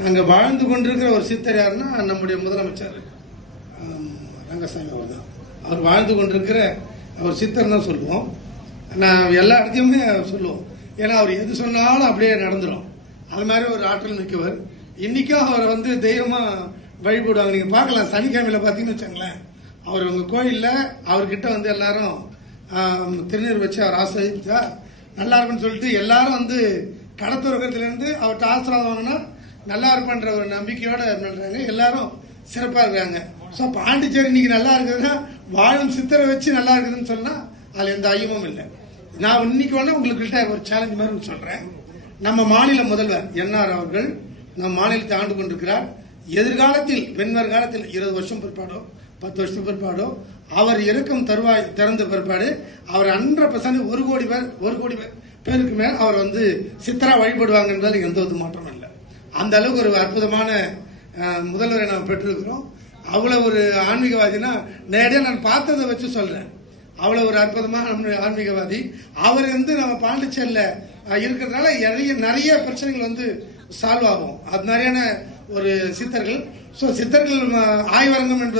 நாங்க வாழ்ந்து கொண்டிருக்கிற ஒரு சித்தர் யாருன்னா நம்முடைய முதலமைச்சர் ரங்கசாமி அவர் தான். அவர் வாழ்ந்து கொண்டிருக்கிற அவர் சித்தர் தான் சொல்லுவோம். நான் எல்லா இடத்தையுமே சொல்லுவோம். ஏன்னா அவர் எது சொன்னாலும் அப்படியே நடந்துடும். அது மாதிரி ஒரு ஆற்றல் மிக்கவர். இன்னைக்கும் அவரை தெய்வமா வழிபடுவாங்க. நீங்க பார்க்கலாம், சனிக்கிழமையில பாத்தீங்கன்னு வச்சுங்களேன், அவர் உங்க கோயில்ல அவர்கிட்ட எல்லாரும் திருநீர் வச்சு அவர் ஆசிரியச்சா நல்லா இருக்குன்னு சொல்லிட்டு எல்லாரும் கடத்துறதுல இருந்து அவர்கிட்ட ஆசீர்வாதம் வாங்கினா நல்லா இருப்பான்ற ஒரு நம்பிக்கையோட பண்றாங்க. எல்லாரும் சிறப்பா இருக்காங்க. பாண்டிச்சேரி இன்னைக்கு நல்லா இருக்குதுன்னா வாழும் சித்தரை வச்சு நல்லா இருக்குதுன்னு சொன்னா அதுல எந்த ஐயமும் இல்லை. நான் இன்னைக்கு உங்ககிட்ட ஒரு சேலஞ்ச் மாதிரி சொல்றேன். நம்ம மாநில முதல்வர் என்ஆர் அவர்கள் நம் மாநிலத்தை ஆண்டு கொண்டிருக்கிறார். எதிர்காலத்தில் காலத்தில் 20 வருஷம் பிற்பாடோ 10 வருஷம் பிற்பாடோ அவர் இருக்கும் தருவாய் திறந்த பிற்பாடு அவர் 100% 1 கோடி பேருக்கு மேல் அவர் சித்தரா வழிபடுவாங்க என்பதில் எந்த ஒரு மாற்றம் இல்லை. அந்த அளவுக்கு ஒரு அற்புதமான முதல்வரை நாம் பெற்றிருக்கிறோம். அவ்வளவு ஒரு ஆன்மீகவாதினா நேரடியாக நான் பார்த்ததை வச்சு சொல்றேன். அவ்வளவு ஒரு அற்புதமான ஆன்மீகவாதி அவர். நம்ம பாண்டிச்சேரியில இருக்கிறதுனால நிறைய பிரச்சனைகள் சால்வ் ஆகும். அது மாதிரியான ஒரு சித்தர்கள். சித்தர்கள் ஆய்வரங்கம் என்பது